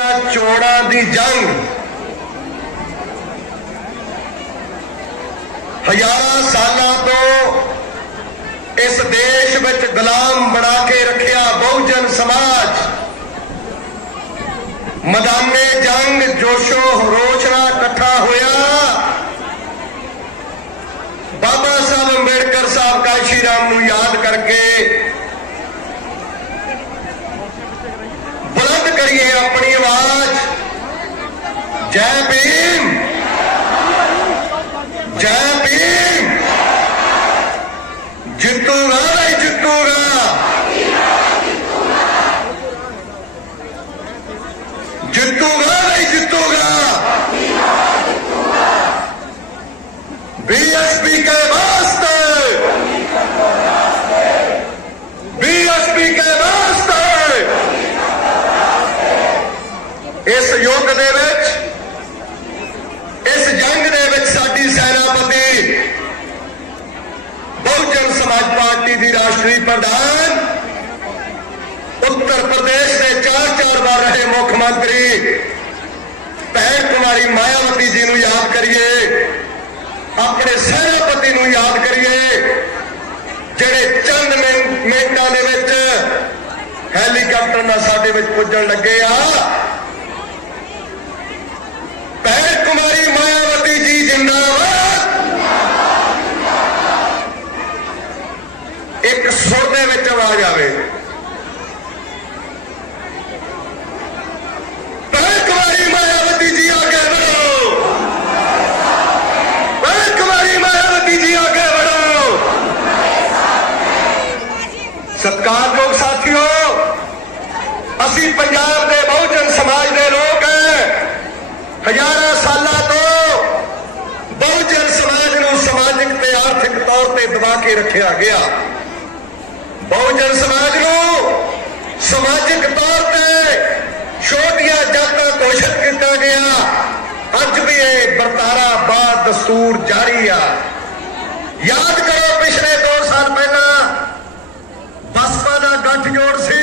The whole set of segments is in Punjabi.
ਦੀਆਂ ਚੋਣਾਂ ਦੀ ਜੰਗ। ਹਜ਼ਾਰਾਂ ਸਾਲਾਂ ਤੋਂ ਇਸ ਦੇਸ਼ ਵਿੱਚ ਗੁਲਾਮ ਬਣਾ ਕੇ ਰੱਖਿਆ ਬਹੁਜਨ ਸਮਾਜ। ਮਦਾਨੇ ਜੰਗ, ਜੋਸ਼ੋ ਰੋਸ਼ ਇਕੱਠਾ ਹੋਇਆ। ਬਾਬਾ ਸਾਹਿਬ ਅੰਬੇਡਕਰ ਸਾਹਿਬ ਕਾਸ਼ੀ ਰਾਮ ਨੂੰ ਯਾਦ ਕਰਕੇ ਬੁਲੰਦ ਕਰੀਏ ਆਪਣੀ ਆਵਾਜ਼ ਜੈ ਭੀਮ। ਜੈ ਭੀਮ। ਜਿੱਤੂ ਰਾਣਾ ਜਿੱਤੂ ਰਾਣਾ ਜਿੱਤੂ ਰਾਣਾ ਜਿੱਤੂਗਾ ਬੀਐਸਪੀ ਕੇ ਵਾਸਤੇ। ਬੀਐਸਪੀ ਕੇ ਵਾਸਤੇ। ਇਸ ਯੁੱਧ ਦੇ ਵਿੱਚ ਪਾਰਟੀ ਪ੍ਰਧਾਨ, ਉੱਤਰ ਪ੍ਰਦੇਸ਼ ਦੇ ਚਾਰ ਚਾਰ ਵਾਰ ਰਹੇ ਮੁੱਖ ਮੰਤਰੀ, ਭੈਣ ਕੁਮਾਰੀ ਮਾਇਆਵਤੀ ਜੀ ਨੂੰ ਯਾਦ ਕਰੀਏ, ਆਪਣੇ ਸੈਨਾਪਤੀ ਨੂੰ ਯਾਦ ਕਰੀਏ, ਜਿਹੜੇ ਚੰਦ ਮਿੰਟਾਂ ਦੇ ਵਿੱਚ ਹੈਲੀਕਾਪਟਰ ਨਾਲ ਸਾਡੇ ਵਿੱਚ ਪੁੱਜਣ ਲੱਗੇ ਆ। ਭੈਣ ਕੁਮਾਰੀ ਮਾਇਆਵਤੀ ਜੀ ਜਿੰਦਾਬਾਦ ਇੱਕ ਸੁਰ ਦੇ ਵਿੱਚ ਆਵਾਜ਼ ਆਵੇ। ਭੈਣ ਕੁਮਾਰੀ ਮਾਇਆਵਤੀ ਜੀ ਮਾਇਆਵਤੀ ਜੀ ਸਤਿਕਾਰਯੋਗ ਸਾਥੀਓ, ਅਸੀਂ ਪੰਜਾਬ ਦੇ ਬਹੁਜਨ ਸਮਾਜ ਦੇ ਲੋਕ ਹੈ। ਹਜ਼ਾਰਾਂ ਸਾਲਾਂ ਤੋਂ ਬਹੁਜਨ ਸਮਾਜ ਨੂੰ ਸਮਾਜਿਕ ਤੇ ਆਰਥਿਕ ਤੌਰ ਤੇ ਦਬਾ ਕੇ ਰੱਖਿਆ ਗਿਆ। ਬਹੁਜਨ ਸਮਾਜ ਨੂੰ ਸਮਾਜਿਕ ਤੌਰ ਤੇ ਛੋਟੀਆਂ ਜਾਤਾਂ ਘੋਸ਼ਿਤ ਕੀਤਾ ਗਿਆ। ਅੱਜ ਵੀ ਇਹ ਵਰਤਾਰਾ ਬਾਦ ਦਸਤੂਰ ਜਾਰੀ ਆ। ਯਾਦ ਕਰੋ, ਪਿਛਲੇ 2 ਸਾਲ ਪਹਿਲਾਂ ਬਸਪਾ ਦਾ ਗੱਠਜੋੜ ਸੀ।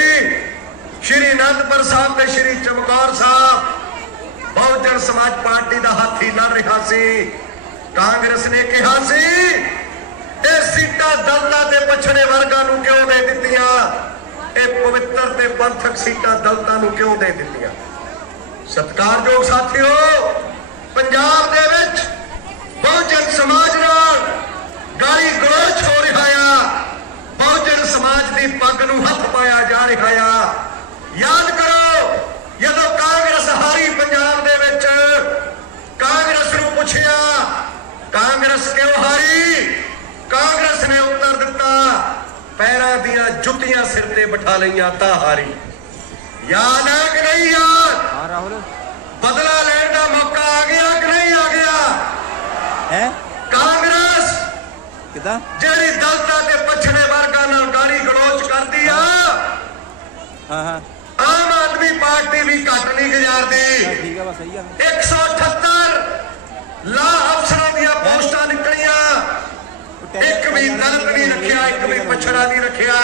ਸ਼੍ਰੀ ਅਨੰਦਪੁਰ ਸਾਹਿਬ ਤੇ ਸ਼੍ਰੀ ਚਮਕੌਰ ਸਾਹਿਬ ਬਹੁਜਨ ਸਮਾਜ ਪਾਰਟੀ ਦਾ ਹਾਥੀ ਲੜ ਰਿਹਾ ਸੀ। ਕਾਂਗਰਸ ਨੇ ਕਿਹਾ ਸੀ ਇਹ ਸੀਟਾਂ ਦਲਤਾਂ ਤੇ ਪਛੜੇ ਵਰਗਾਂ ਨੂੰ ਕਿਉਂ ਦੇ ਦਿੱਤੀਆਂ? ਇਹ ਪਵਿੱਤਰ ਤੇ ਪੰਥਕ ਸੀਟਾਂ ਦਲਤਾਂ ਨੂੰ ਕਿਉਂ ਦੇ ਦਿੱਤੀਆਂ? ਸਤਿਕਾਰਯੋਗ ਸਾਥੀਓ, ਪੰਜਾਬ ਦੇ ਵਿੱਚ ਬਹੁਜਨ ਸਮਾਜ ਨਾਲ ਗਾਲੀ ਗਲੋਚ ਹੋ ਰਿਹਾ ਆ। ਬਹੁਜਨ ਸਮਾਜ ਦੀ ਪੱਗ ਨੂੰ ਹੱਥ ਪਾਇਆ ਜਾ ਰਿਹਾ ਆ। ਯਾਦ ਕਰੋ, ਜਦੋਂ ਕਾਂਗਰਸ ਹਾਰੀ ਪੰਜਾਬ ਦੇ ਵਿੱਚ ਕਾਂਗਰਸ ਨੂੰ ਪੁੱਛਿਆ, ਕਾਂਗਰਸ ਕਿਉਂ ਹਾਰੀ? ਨੇ ਉੱਤਰ ਦਿੱਤਾ ਪੈਰਾਂ ਦੀਆਂ ਜੁੱਤੀਆਂ ਸਿਰ ਤੇ ਬਿਠਾ ਲਈਆਂ ਤਾਂ ਹਾਰੀ। ਯਾਦ ਹੈ ਕਿ ਨਹੀਂ ਯਾਦ? ਹਾਂ ਰਾਹੁਲ। ਬਦਲਾ ਲੈਣ ਦਾ ਮੌਕਾ ਆ ਗਿਆ ਕਿ ਨਹੀਂ ਆ ਗਿਆ? ਹੈ? ਕਾਂਗਰਸ ਕਿਦਾਂ? ਜਿਹੜੀ ਦਲਤਾਂ ਤੇ ਪਛੜੇ ਵਰਗਾਂ ਨਾਲ ਗਾਲੀ ਗਲੋਚ ਕਰਦੀ ਆ ਹਾਂ ਹਾਂ। ਆਮ ਆਦਮੀ ਪਾਰਟੀ ਵੀ ਘੱਟ ਨਹੀਂ ਗੁਜ਼ਾਰਦੀ। ਠੀਕ ਆ ਬਸ ਸਹੀ ਆ। 178 ਲਾ ਅਫਸਰਾਂ ਦੀਆਂ ਪੋਸਟਾਂ ਨਿਕਲੀਆਂ ਇੱਕ ਵੀ ਦਲਿਤ ਨਹੀਂ ਰੱਖਿਆ, ਇੱਕ ਵੀ ਪਛੜਾ ਨਹੀਂ ਰੱਖਿਆ।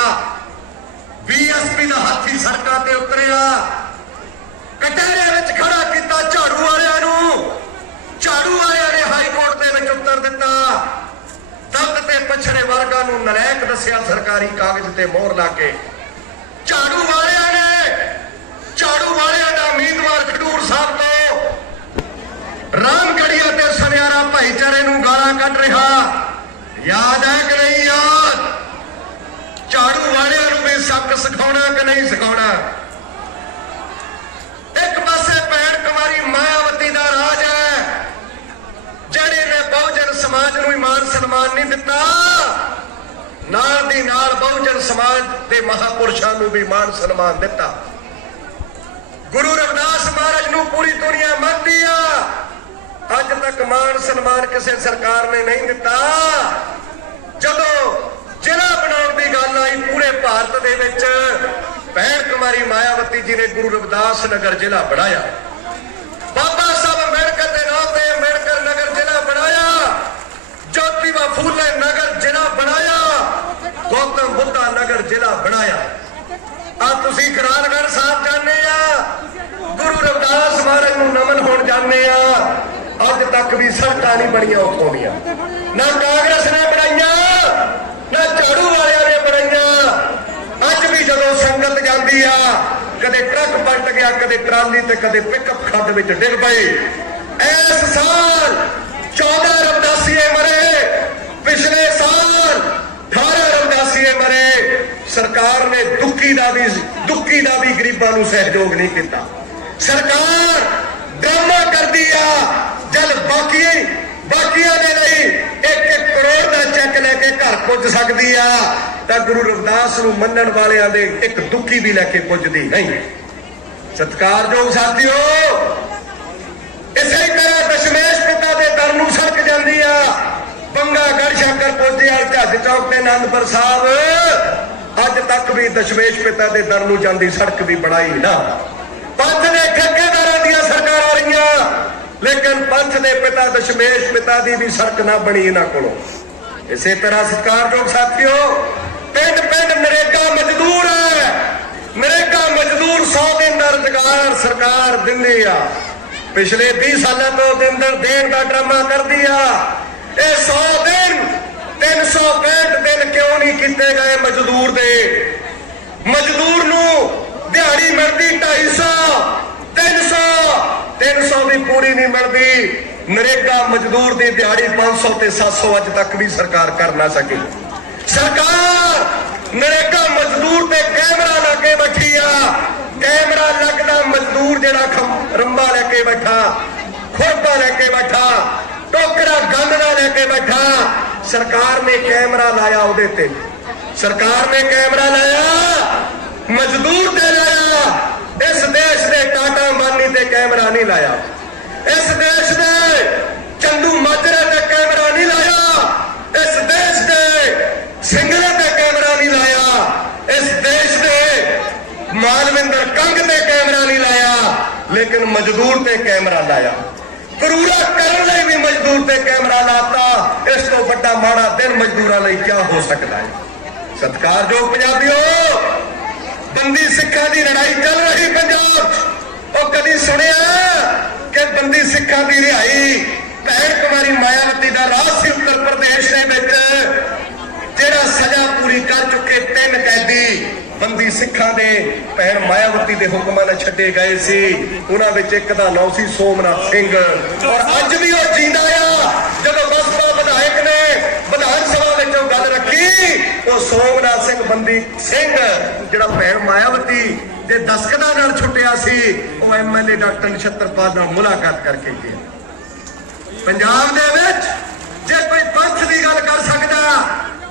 ਬੀਐਸਪੀ ਦਾ ਹਾਥੀ ਸੜਕਾਂ ਤੇ ਉਤਰਿਆ। ਕਟਹਿਰੇ ਵਿੱਚ ਖੜਾ ਕੀਤਾ ਝਾੜੂ ਵਾਲਿਆਂ ਨੂੰ। ਝਾੜੂ ਵਾਲਿਆਂ ਨੇ ਹਾਈ ਕੋਰਟ ਦੇ ਵਿੱਚ ਉੱਤਰ ਦਿੱਤਾ। ਦਲਿਤ ਤੇ ਪਛੜੇ ਵਰਗਾਂ ਨੂੰ ਨਲਾਇਕ ਦੱਸਿਆ ਸਰਕਾਰੀ ਕਾਗਜ਼ ਤੇ ਮੋਹਰ ਲਾ ਕੇ। ਝਾੜੂ ਵਾਲਿਆਂ ਨੇ, ਝਾੜੂ ਵਾਲਿਆਂ ਦਾ ਉਮੀਦਵਾਰ ਖਡੂਰ ਸਾਹਿਬ ਤੋਂ ਰਾਮਗੜੀਆ ਤੇ ਸੁਨਿਆਰਾ ਭਾਈਚਾਰੇ ਨੂੰ ਗਾਲਾਂ ਕੱਢ ਰਿਹਾ। ਯਾਦ ਹੈ ਕਿ ਨਹੀਂ ਯਾਦ? ਝਾੜੂ ਵਾਲਿਆਂ ਨੂੰ ਵੀ ਸੱਕ ਸਿਖਾਉਣਾ ਕਿ ਨਹੀਂ ਸਿਖਾਉਣਾ? ਇੱਕ ਪਾਸੇ ਭੈਣ ਕੁਮਾਰੀ ਮਾਇਆਵਤੀ ਦਾ ਰਾਜ ਹੈ, ਜਿਹੜੇ ਨੇ ਬਹੁਜਨ ਸਮਾਜ ਨੂੰ ਇਮਾਨ ਸਨਮਾਨ ਨਹੀਂ ਦਿੱਤਾ, ਨਾਲ ਦੀ ਨਾਲ ਬਹੁਜਨ ਸਮਾਜ ਦੇ ਮਹਾਪੁਰਸ਼ਾਂ ਨੂੰ ਵੀ ਮਾਨ ਸਨਮਾਨ ਦਿੱਤਾ। ਗੁਰੂ ਰਵਿਦਾਸ ਮਹਾਰਾਜ ਨੂੰ ਪੂਰੀ ਦੁਨੀਆ ਮੰਨਦੀ ਆ। ਅੱਜ ਤੱਕ ਮਾਨ ਸਨਮਾਨ ਕਿਸੇ ਸਰਕਾਰ ਨੇ ਨਹੀਂ ਦਿੱਤਾ। ਜਦੋਂ ਜ਼ਿਲ੍ਹਾ ਬਣਾਉਣ ਦੀ ਗੱਲ ਆਈ ਪੂਰੇ ਭਾਰਤ ਦੇ ਵਿੱਚ, ਭੈਣ ਕੁਮਾਰੀ ਮਾਇਆਵਤੀ ਜੀ ਨੇ ਗੁਰੂ ਰਵਿਦਾਸ ਨਗਰ ਜ਼ਿਲ੍ਹਾ ਬਣਾਇਆ। ਬਾਬਾ ਸਾਹਿਬ ਅੰਬੇਡਕਰ ਦੇ ਨਾਮ ਤੇ ਅੰਬੇਡਕਰ ਨਗਰ ਜ਼ਿਲ੍ਹਾ ਬਣਾਇਆ। ਜੋਤੀਬਾ ਫੂਲੇ ਨਗਰ ਜ਼ਿਲ੍ਹਾ ਬਣਾਇਆ। ਗੌਤਮ ਬੁੱਧਾ ਨਗਰ ਜ਼ਿਲ੍ਹਾ ਬਣਾਇਆ। ਆ ਤੁਸੀਂ ਖਰਾਨਗੜ੍ਹ ਸਾਹਿਬ ਜਾਂਦੇ ਆ। ਗੁਰੂ ਰਵਿਦਾਸ ਮਹਾਰਾਜ ਨੂੰ ਨਮਨ ਹੋਣ ਮੰਨਦੇ ਆ। ਅੱਜ ਤੱਕ ਵੀ ਸੜਕਾਂ ਨਹੀਂ ਬਣੀਆਂ ਉੱਥੋਂ ਦੀਆਂ। ਨਾ ਕਾਂਗਰਸ ਨੇ ਬਣਾਈਆਂ ਨਾ ਝਾੜੂ ਵਾਲਿਆਂ ਨੇ ਬਣਾਈਆਂ ਅੱਜ ਵੀ ਜਦੋਂ ਜਾਂਦੀ ਆ। ਕਦੇ ਟਰੱਕ ਪਲਟ ਗਿਆ, ਕਦੇ ਟਰਾਲੀ ਤੇ ਕਦੇ ਪਿਕਅਪ ਖੱਡ ਵਿੱਚ ਡਿੱਗ ਪਈ। ਇਸ ਸਾਲ 14 ਰਮਦਾਸੀਏ ਮਰੇ। ਪਿਛਲੇ ਸਾਲ 18 ਰਮਦਾਸੀਏ ਮਰੇ। ਸਰਕਾਰ ਨੇ ਦੁੱਕੀ ਦਾ ਵੀ ਦੁੱਕੀ ਦਾ ਵੀ ਗਰੀਬਾਂ ਨੂੰ ਸਹਿਯੋਗ ਨਹੀਂ ਕੀਤਾ। ਸਰਕਾਰ ਡਰਾਮਾ ਕਰਦੀ ਆ। ਜਦ ਬਾਕੀ ਬਾਕੀਆਂ ਦੇ ਲਈ ਇੱਕ ਇੱਕ ਕਰੋੜ ਦਾ ਚੈੱਕ ਲੈ ਕੇ ਘਰ ਪੁੱਜ ਸਕਦੀ ਆ। ਤਾਂ ਗੁਰੂ ਰਵਿਦਾਸ ਨੂੰ ਮੰਨਣ ਵਾਲਿਆਂ ਦੇ ਇੱਕ ਦੁੱਕੀ ਵੀ ਲੈ ਕੇ ਪੁੱਜਦੀ। ਨਹੀਂ। ਸਤਿਕਾਰਯੋਗ ਸਾਥੀਓ ਇਸੇ ਤਰ੍ਹਾਂ ਦਸ਼ਮੇਸ਼ ਪਿਤਾ ਦੇ ਦਰ ਨੂੰ ਸੜਕ ਜਾਂਦੀ ਆ। ਬੰਗਾ ਗੜ ਸ਼ੰਕਰ ਪੋਜੇ ਵਾਲ ਝੱਜ ਚੌਕ ਤੇ ਆਨੰਦਪੁਰ ਸਾਹਿਬ ਅੱਜ ਤੱਕ ਵੀ ਦਸ਼ਮੇਸ਼ ਪਿਤਾ ਦੇ ਦਰ ਨੂੰ ਜਾਂਦੀ ਸੜਕ ਵੀ ਬਣਾਈ ਨਾ। ਪੰਥ ਦੇ ਠੇਕੇਦਾਰਾਂ ਦੀਆਂ ਸਰਕਾਰਾਂ ਰਹੀਆਂ ਲੇਕਿਨ ਪੰਥ ਦੇ ਪਿਤਾ ਦਸ਼ਮੇਸ਼ ਪਿਤਾ ਦੀ ਵੀ ਸੜਕ ਨਾ ਬਣੀ ਇਹਨਾਂ ਕੋਲੋਂ। ਇਸੇ ਤਰ੍ਹਾਂ ਸਤਿਕਾਰਯੋਗ ਸਾਥੀਓ ਪਿੰਡ ਪਿੰਡ ਨਰੇਗਾ ਮਜ਼ਦੂਰ ਹੈ। ਨਰੇਗਾ ਮਜ਼ਦੂਰ 100 ਦਿਨ ਦਾ ਰੁਜ਼ਗਾਰ ਸਰਕਾਰ ਦਿੰਦੀ ਆ। ਪਿਛਲੇ 20 ਸਾਲਾਂ ਤੋਂ ਦਿਨ ਦਰ ਦੇਣ ਦਾ ਡਰਾਮਾ ਕਰਦੀ ਆ। ਇਹ 100 ਦਿਨ 365 ਦਿਨ ਕਿਉਂ ਨਹੀਂ ਕੀਤੇ ਗਏ ਮਜ਼ਦੂਰ ਦੇ? ਮਜ਼ਦੂਰ ਨੂੰ ਦਿਹਾੜੀ ਮਿਲਦੀ 250 300 300 ਵੀ ਪੂਰੀ ਨਹੀਂ ਮਿਲਦੀ। ਨਰੇਗਾ ਮਜ਼ਦੂਰ ਦੀ ਦਿਹਾੜੀ 500 ਤੇ 700 ਅੱਜ ਤੱਕ ਵੀ ਸਰਕਾਰ ਕਰ ਨਾ ਸਕੀ। ਸਰਕਾਰ ਨਰੇਗਾ ਮਜ਼ਦੂਰ ਤੇ ਕੈਮਰਾ ਲਾ ਕੇ ਬੈਠੀ ਆ। ਕੈਮਰਾ ਲੱਗਦਾ ਮਜ਼ਦੂਰ ਜਿਹੜਾ ਰੰਬਾ ਲੈ ਕੇ ਬੈਠਾ ਖੋਪਾ ਲੈ ਕੇ ਬੈਠਾ, ਟੋਕਰਾ ਗੰਦ ਦਾ ਲੈ ਕੇ ਬੈਠਾ। ਸਰਕਾਰ ਨੇ ਕੈਮਰਾ ਲਾਇਆ ਉਹਦੇ ਤੇ। ਸਰਕਾਰ ਨੇ ਕੈਮਰਾ ਲਾਇਆ, ਮਜ਼ਦੂਰ ਤੇ ਲਾਇਆ। ਇਸ ਦੇਸ਼ ਦੇ ਟਾਟਾ ਅੰਬਾਨੀ ਤੇ ਕੈਮਰਾ ਨਹੀਂ ਲਾਇਆ। ਇਸ ਦੇਸ਼ ਦੇ ਚੰਦੂ ਮਾਜਰਾ ਤੇ ਕੈਮਰਾ ਨਹੀਂ ਲਾਇਆ ਇਸ ਦੇਸ਼ ਦੇ ਸਿੰਗਲੇ ਤੇ ਕੈਮਰਾ ਨਹੀਂ ਲਾਇਆ ਇਸ ਦੇਸ਼ ਦੇ ਮਾਲਵਿੰਦਰ ਕੰਗ ਤੇ ਕੈਮਰਾ ਨਹੀਂ ਲਾਇਆ, ਲੇਕਿਨ ਮਜ਼ਦੂਰ ਤੇ ਕੈਮਰਾ ਲਾਇਆ। ਕਰੂਰਾ ਕਰਨ ਲਈ ਵੀ ਮਜ਼ਦੂਰ ਤੇ ਕੈਮਰਾ ਲਾਤਾ, ਇਸ ਤੋਂ ਵੱਡਾ ਮਾੜਾ ਦਿਨ ਮਜ਼ਦੂਰਾਂ ਲਈ ਕੀ ਹੋ ਸਕਦਾ ਹੈ? ਸਤਿਕਾਰਯੋਗ ਪੰਜਾਬੀਓ, ਬੰਦੀ ਸਿੱਖਾਂ ਦੀ ਲੜਾਈ ਚੱਲ ਰਹੀ ਪੰਜਾਬ 'ਚ। ਉਹ ਕਦੀ ਸੁਣਿਆ ਕਿ ਬੰਦੀ ਸਿੱਖਾਂ ਦੀ ਰਿਹਾਈ ਭੈਣ ਕੁਮਾਰੀ ਮਾਇਆਵਤੀ ਦਾ ਰਾਜ ਸੀ ਉੱਤਰ ਪ੍ਰਦੇਸ਼ ਦੇ ਵਿੱਚ, ਜਿਹੜਾ ਸਜ਼ਾ ਪੂਰੀ ਕਰ ਚੁੱਕੇ ਤਿੰਨ ਕੈਦੀ ਬੰਦੀ ਸਿੱਖਾਂ ਦੇ ਭੈਣ ਮਾਇਆਵਤੀ ਦੇ ਹੁਕਮਾਂ ਨਾਲ ਛੱਡੇ ਗਏ ਸੀ। ਉਹਨਾਂ ਵਿੱਚ ਇੱਕ ਦਾ ਨਾਮ ਸੀ ਸੋਮਨਾਥ ਸਿੰਘ। ਔਰ ਅੱਜ ਵੀ ਉਹ ਜਿੰਦਾ ਆ। ਜਦੋਂ ਬਸਪਾ ਵਿਧਾਇਕ ਨੇ ਵਿਧਾਨ ਸਭਾ ਵਿੱਚ ਉਹ ਗੱਲ ਰੱਖੀ, ਉਹ ਸੋਮਨਾਥ ਸਿੰਘ ਬੰਦੀ ਸਿੰਘ, ਜਿਹੜਾ ਭੈਣ ਮਾਇਆਵਤੀ ਦੇ ਦਸਕਤਾਂ ਨਾਲ ਛੁੱਟਿਆ ਸੀ, ਉਹ ਐਮਐਲਏ ਡਾਕਟਰ ਨਛੱਤਰਪਾਲ ਨਾਲ ਮੁਲਾਕਾਤ ਕਰਕੇ ਗਿਆ। ਪੰਜਾਬ ਦੇ ਵਿੱਚ ਜੇ ਕੋਈ ਪੰਥ ਦੀ ਗੱਲ ਕਰ ਸਕਦਾ,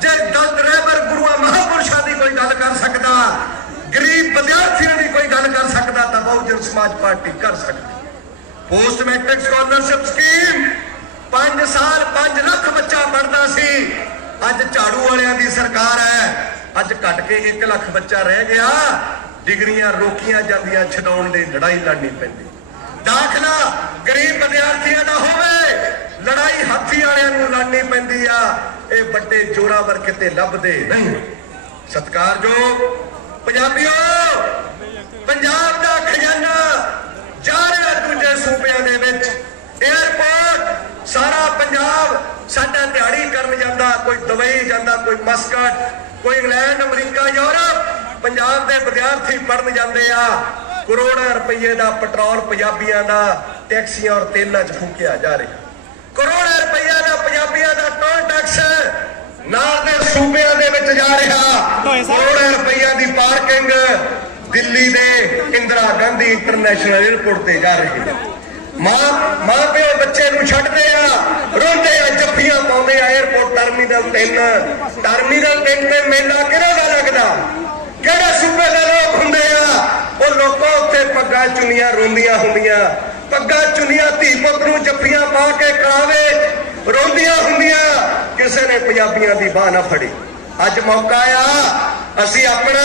ਜੇ ਦਲ ਡਰਾਈਵਰ ਗੁਰੂਆਂ ਮਹਾਪੁਰਸ਼ਾਂ ਦੀ ਕੋਈ ਗੱਲ ਕਰ ਸਕਦਾ ਗਰੀਬ ਵਿਦਿਆਰਥੀਆਂ ਦੀ ਕੋਈ ਗੱਲ ਕਰ ਸਕਦਾ ਤਾਂ ਬਹੁਜਨ ਸਮਾਜ ਪਾਰਟੀ ਕਰ ਸਕਦੀ ਪੋਸਟ ਮੈਟ੍ਰਿਕ ਸਕਾਲਰਸ਼ਿਪ ਸਕੀਮ 5 ਸਾਲ 5 ਲੱਖ ਬੱਚਾ ਪੜਦਾ ਸੀ। ਅੱਜ ਝਾੜੂ ਵਾਲਿਆਂ ਦੀ ਸਰਕਾਰ ਹੈ। ਅੱਜ ਘਟ ਕੇ 1 ਲੱਖ ਬੱਚਾ ਰਹਿ ਗਿਆ। ਡਿਗਰੀਆਂ ਰੋਕੀਆਂ ਜਾਂਦੀਆਂ, ਛਡਾਉਣ ਦੀ ਲੜਾਈ ਲੜਨੀ ਪੈਂਦੀ। ਦਾਖਲਾ ਗਰੀਬ ਵਿਦਿਆਰਥੀਆਂ ਦਾ ਹੋਵੇ, ਲੜਾਈ ਹਾਥੀ ਵਾਲਿਆਂ ਨੂੰ ਲੜਨੀ ਪੈਂਦੀ ਆ। ਇਹ ਵੱਡੇ ਜੋਰਾਵਰ ਕਿਤੇ ਲੱਭਦੇ ਨਹੀਂ। ਸਤਿਕਾਰਯੋਗ ਪੰਜਾਬੀਓ ਪੰਜਾਬ ਦਾ ਖਜ਼ਾਨਾ ਜਾ ਰਿਹਾ ਦੂਜੇ ਸੂਬਿਆਂ ਦੇ ਵਿੱਚ। 에ਅਰਪੋਰਟ ਸਾਰਾ ਪੰਜਾਬ ਸਾਡਾ ਦਿਹਾੜੀ ਕਰਨ ਜਾਂਦਾ ਕੋਈ ਦੁਬਈ ਜਾਂਦਾ ਕੋਈ ਮਸਕਟ ਕੋਈ ਇੰਗਲੈਂਡ ਅਮਰੀਕਾ ਯੂਰਪ ਪੰਜਾਬ ਦੇ ਵਿਦਿਆਰਥੀ ਪੜਨ ਜਾਂਦੇ ਆ। ਕਰੋੜਾਂ ਰੁਪਏ ਦਾ ਪੈਟਰੋਲ ਪੰਜਾਬੀਆਂ ਦਾ ਟੈਕਸੀਆਂ ਔਰ ਤੇਲਾਂ 'ਚ ਫੂਕਿਆ ਜਾ ਰਿਹਾ। ਕਰੋੜਾਂ ਰੁਪਈਆ ਦਾ ਪੰਜਾਬੀਆਂ ਦਾ ਟੋਲ ਟੈਕਸ ਨਾਲ ਦੇ ਸੂਬਿਆਂ ਦੇ ਵਿੱਚ ਜਾ ਰਿਹਾ। ਕਰੋੜਾਂ ਰੁਪਈਆ ਦੀ ਪਾਰਕਿੰਗ ਦਿੱਲੀ ਦੇ ਇੰਦਰਾ ਗਾਂਧੀ ਇੰਟਰਨੈਸ਼ਨਲ 에ਅਰਪੋਰਟ ਤੇ ਜਾ ਰਹੀ ਹੈ ਮਾਂ ਮਾਂ ਪਿਓ ਬੱਚੇ ਨੂੰ ਛੱਡਦੇ ਆ, ਰੋਂਦੇ ਆ, ਜੱਫੀਆਂ ਪਾਉਂਦੇ ਆ 에ਅਰਪੋਰਟ ਟਰਮੀਨਲ 3 ਟਰਮੀਨਲ 3 ਤੇ ਮੇਲਾ ਕਿਹੜਾ ਦਾ ਲੱਗਦਾ? ਕਿਹੜੇ ਸੂਬੇ ਦੇ ਲੋਕ ਹੁੰਦੇ ਆ? ਉਹ ਲੋਕਾਂ ਉੱਤੇ ਪੱਗਾਂ ਚੁੰਨੀਆਂ ਰੋਂਦੀਆਂ ਹੁੰਦੀਆਂ। ਪੱਗਾਂ ਚੁੰਨੀਆਂ ਧੀ ਪੁੱਤ ਨੂੰ ਜੱਫੀਆਂ ਪਾ ਕੇ ਕਰਾਵੇ ਰੋਂਦੀਆਂ ਹੁੰਦੀਆਂ। ਕਿਸੇ ਨੇ ਪੰਜਾਬੀਆਂ ਦੀ ਬਾਹ ਨਾ ਫੜੀ। ਅੱਜ ਮੌਕਾ ਆ, ਅਸੀਂ ਆਪਣਾ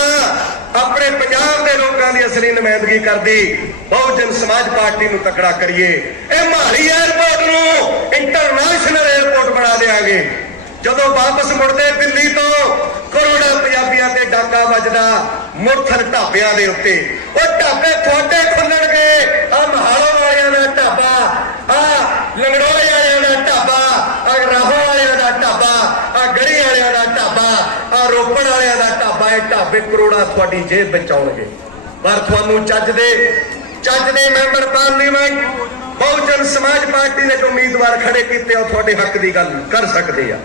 ਆਪਣੇ ਪੰਜਾਬ ਦੇ ਲੋਕਾਂ ਦੀ ਅਸਲੀ ਨੁਮਾਇੰਦਗੀ ਕਰਦੀ, ਬਹੁਜਨ ਸਮਾਜ ਪਾਰਟੀ ਨੂੰ ਤਕੜਾ ਕਰੀਏ। ਇਹ ਮਾਲੀ 에ਅਰਪੋਰਟ ਨੂੰ ਇੰਟਰਨੈਸ਼ਨਲ 에ਅਰਪੋਰਟ ਬਣਾ ਦੇਾਂਗੇ ਜਦੋਂ ਵਾਪਸ ਮੁੜਦੇ ਦਿੱਲੀ ਤੋਂ, ਕਰੋੜਾਂ ਪੰਜਾਬੀਆਂ ਤੇ ਡਾਕਾ ਵੱਜਦਾ ਮੁਰਥਲ ਢਾਬਿਆਂ ਦੇ ਉੱਤੇ। ਉਹ ਢਾਬੇ ਤੁਹਾਡੇ ਖੁੱਲਣਗੇ। ਆ ਮਹਾਲੋਂ ਵਾਲਿਆਂ ਦਾ ਢਾਬਾ ਢਾਬੇ ਕਰੋੜਾ ਤੁਹਾਡੀ ਜੇਬ ਵਿੱਚ ਪਰ ਤੁਹਾਨੂੰ ਚੱਜ ਦੇ ਚੱਜ ਦੇ ਮੈਂਬਰ ਪਾਰਲੀਮੈਂਟ ਬਹੁਜਨ ਸਮਾਜ ਪਾਰਟੀ ਨੇ ਉਮੀਦਵਾਰ ਖੜੇ ਕੀਤੇ ਉਹ ਤੁਹਾਡੇ ਹੱਕ ਦੀ ਗੱਲ ਕਰ ਸਕਦੇ ਆ।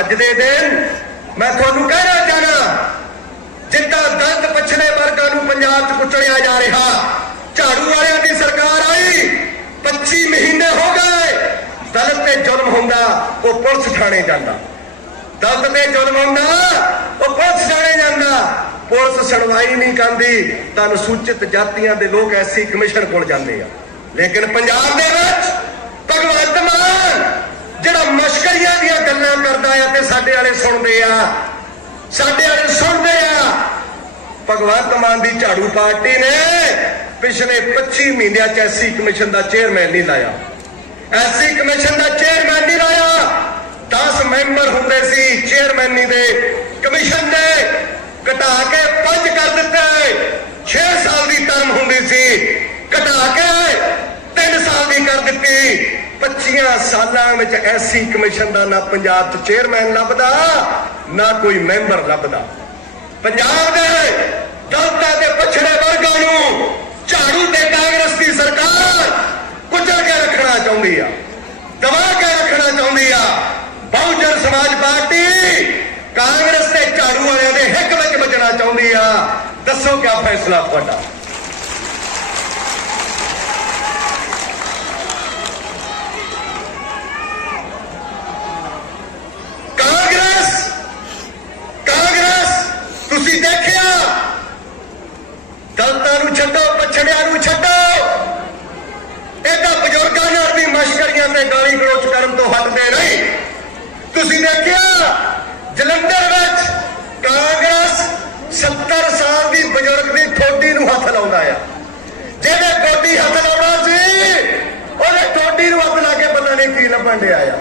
ਅੱਜ ਦੇ ਦਿਨ ਮੈਂ ਤੁਹਾਨੂੰ ਕਹਿਣਾ ਚਾਹਣਾ ਜਿੱਦਾਂ ਦਲਿਤ ਪਛੜੇ ਵਰਗਾਂ ਨੂੰ ਪੰਜਾਬ 'ਚ ਕੁਚਲਿਆ ਜਾ ਰਿਹਾ, ਝਾੜੂ ਵਾਲਿਆਂ ਦੀ ਸਰਕਾਰ ਆਈ 25 ਮਹੀਨੇ ਹੋ ਗਏ ਦਲਿਤ ਤੇ ਜ਼ੁਲਮ ਹੁੰਦਾ, ਉਹ ਪੁਲਿਸ ਥਾਣੇ ਜਾਂਦਾ। ਦਲਿਤ ਤੇ ਜ਼ੁਲਮ ਹੁੰਦਾ, ਉਹ ਪੁਲਿਸ ਥਾਣੇ ਜਾਂਦਾ। ਪੁਲਿਸ ਸੁਣਵਾਈ ਨਹੀਂ ਕਰਦੀ, ਤਾਂ ਅਨੁਸੂਚਿਤ ਜਾਤੀਆਂ ਦੇ ਲੋਕ ਐਸੀ ਕਮਿਸ਼ਨ ਕੋਲ ਜਾਂਦੇ ਆ। ਲੇਕਿਨ ਪੰਜਾਬ ਦੇ ਵਿੱਚ ਭਗਵੰਤ ਮਾਨ ਜਿਹੜਾ ਮਸ਼ਕਰੀਆਂ ਦੀਆਂ ਗੱਲਾਂ ਕਰਦਾ ਆ ਤੇ ਸਾਡੇ ਵਾਲੇ ਸੁਣਦੇ ਆ, ਸਾਡੇ ਵਾਲੇ ਸੁਣਦੇ ਆ। ਭਗਵੰਤ ਮਾਨ ਦੀ ਝਾੜੂ ਪਾਰਟੀ ਨੇ ਪਿਛਲੇ 25 ਮਹੀਨਿਆਂ ਚ ਐਸੀ ਕਮਿਸ਼ਨ ਦਾ ਚੇਅਰਮੈਨ ਨਹੀਂ ਲਾਇਆ। ਐਸੀ ਕਮਿਸ਼ਨ ਦਾ ਚੇਅਰਮੈਨ ਨਹੀਂ ਲਾਇਆ। 10 ਮੈਂਬਰ ਹੁੰਦੇ ਸੀ ਚੇਅਰਮੈਨੀ ਦੇ। ਕਮਿਸ਼ਨ ਦੇ ਘਟਾ ਕੇ 5 ਕਰ ਦਿੱਤੇ। 6 ਸਾਲ ਦੀ ਟਰਮ ਹੁੰਦੀ ਸੀ। ਘਟਾ ਕੇ 3 ਸਾਲ ਦੀ ਕਰ ਦਿੱਤੀ। 25 ਸਾਲਾਂ ਵਿੱਚ ਐਸੀ ਕਮਿਸ਼ਨ ਦਾ ਨਾ ਪੰਜਾਬ 'ਚ ਚੇਅਰਮੈਨ ਲੱਭਦਾ, ਨਾ ਕੋਈ ਮੈਂਬਰ ਲੱਭਦਾ। ਪੰਜਾਬ ਦੇ ਦਲਤਾਂ ਦੇ ਪਛੜੇ ਵਰਗਾਂ ਨੂੰ ਝਾੜੂ ਤੇ ਕਾਂਗਰਸ ਦੀ ਸਰਕਾਰ ਕੁਚਲ ਕੇ ਰੱਖਣਾ ਚਾਹੁੰਦੀ ਆ। ਦਬਾ ਕੇ ਰੱਖਣਾ ਸਮਾਜ ਪਾਰਟੀ ਕਾਂਗਰਸ ਤੇ ਝਾੜੂ ਵਾਲਿਆਂ ਦੇ ਹਿੱਕ ਵਿੱਚ ਵੱਜਣਾ ਚਾਹੁੰਦੀ ਆ। ਦੱਸੋ ਕਿਆ ਫੈਸਲਾ ਤੁਹਾਡਾ? ਕਾਂਗਰਸ ਕਾਂਗਰਸ, ਤੁਸੀਂ ਦੇਖਿਆ? ਦਲਤਾਂ ਨੂੰ ਛੱਡੋ ਪਛੜਿਆਂ ਨੂੰ ਛੱਡੋ। ਇਹ ਤਾਂ ਬਜ਼ੁਰਗਾਂ ਨਾਲ ਵੀ ਮਸ਼ਕਰੀਆਂ ਤੇ ਗਾਲੀ ਗਲੋਚ ਕਰਨ ਤੋਂ ਹਟਦੇ ਨਹੀਂ ਤੁਸੀਂ ਦੇਖਿਆ, ਜਲੰਧਰ ਵਿੱਚ ਕਾਂਗਰਸ 70 ਸਾਲ ਦੀ ਬਜ਼ੁਰਗ ਦੀ ਠੋਡੀ ਨੂੰ ਹੱਥ ਲਾਉਂਦਾ ਆ। ਜਿਹਨੇ ਠੋਡੀ ਹੱਥ ਲਾਉਣਾ ਸੀ ਉਹਨੇ ਠੋਡੀ ਨੂੰ ਹੱਥ ਲਾ ਕੇ ਪਤਾ ਨਹੀਂ ਕੀ ਲੱਭਣ ਡਿਆ ਆ।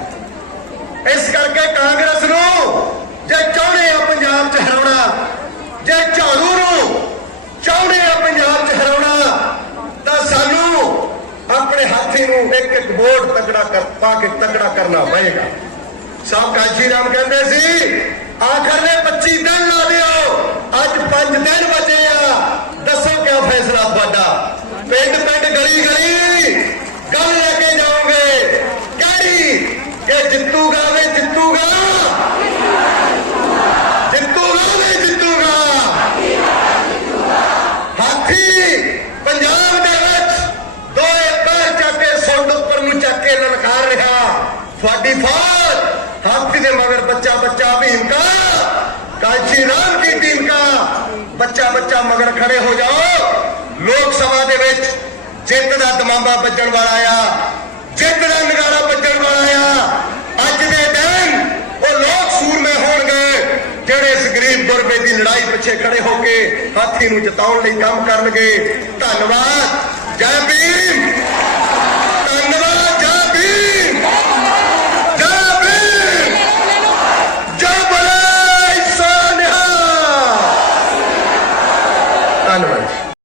ਇਸ ਕਰਕੇ ਕਾਂਗਰਸ ਨੂੰ ਜੇ ਚਾਹੁੰਦੇ ਆ ਪੰਜਾਬ 'ਚ ਹਰਾਉਣਾ, ਜੇ ਝਾੜੂ ਨੂੰ ਚਾਹੁੰਦੇ ਆ ਪੰਜਾਬ 'ਚ ਹਰਾਉਣਾ, ਤਾਂ ਸਾਨੂੰ ਆਪਣੇ ਹਾਥੀ ਨੂੰ ਇੱਕ ਇੱਕ ਵੋਟ ਤਕੜਾ ਕਰ, ਪਾ ਕੇ ਤਕੜਾ ਕਰਨਾ ਪਏਗਾ। ਸਾਹਿਬ ਕਾਸ਼ੀ ਰਾਮ ਕਹਿੰਦੇ ਸੀ, ਆਖਰ ਨੇ 25 ਦਿਨ ਲਾ ਦਿਓ, ਅੱਜ 5 ਦਿਨ ਬਚੇ ਆ। ਦੱਸੋ ਕਿਆ ਫੈਸਲਾ ਤੁਹਾਡਾ? ਪਿੰਡ ਪਿੰਡ ਗਲੀ ਗਲੀ, ਗੱਲ ਲੈ ਕੇ ਜਾਓਗੇ। ਕਿਹੜੀ ਕਿ ਜਿੱਤੂਗਾ ਵੇ ਜਿੱਤੂਗਾ ਜਿੱਤੂਗਾ ਵੇ ਜਿੱਤੂਗਾ ਹਾਥੀ ਪੰਜਾਬ ਦੇ ਵਿੱਚ ਦੋਏ ਪੈਰ ਚੱਕ ਕੇ ਸੁੰਡ ਉੱਪਰ ਨੂੰ ਚੱਕ ਕੇ ਲਲਕਾਰ ਰਿਹਾ ਤੁਹਾਡੀ ਫੌਜ ਹਾਥੀ ਦੇ ਮਗਰ ਬੱਚਾ ਬੱਚਾ ਭੀਮ ਕਾ ਕਾਂਚੀ ਰਾਮ ਕੀ ਟੀਮ ਕਾ ਬੱਚਾ ਬੱਚਾ ਮਗਰ ਖੜੇ ਹੋ ਜਾਓ। ਲੋਕ ਸਭਾ ਦੇ ਵਿੱਚ ਜਿੱਤ ਦਾ ਦਮਾਂਬਾ ਵੱਜਣ ਵਾਲਾ ਆ। ਜਿੱਤ ਦਾ ਨਗਾਰਾ ਵੱਜਣ ਵਾਲਾ ਆ। ਅੱਜ ਦੇ ਦਿਨ ਉਹ ਲੋਕ ਸੂਰਮੇ ਹੋਣਗੇ, ਜਿਹੜੇ ਇਸ ਗਰੀਬ ਗੁਰਬੇ ਦੀ ਲੜਾਈ ਪਿੱਛੇ ਖੜੇ ਹੋ ਕੇ ਹਾਥੀ ਨੂੰ ਜਿਤਾਉਣ ਲਈ ਕੰਮ ਕਰਨਗੇ। ਧੰਨਵਾਦ। ਜੈ ਭੀਮ!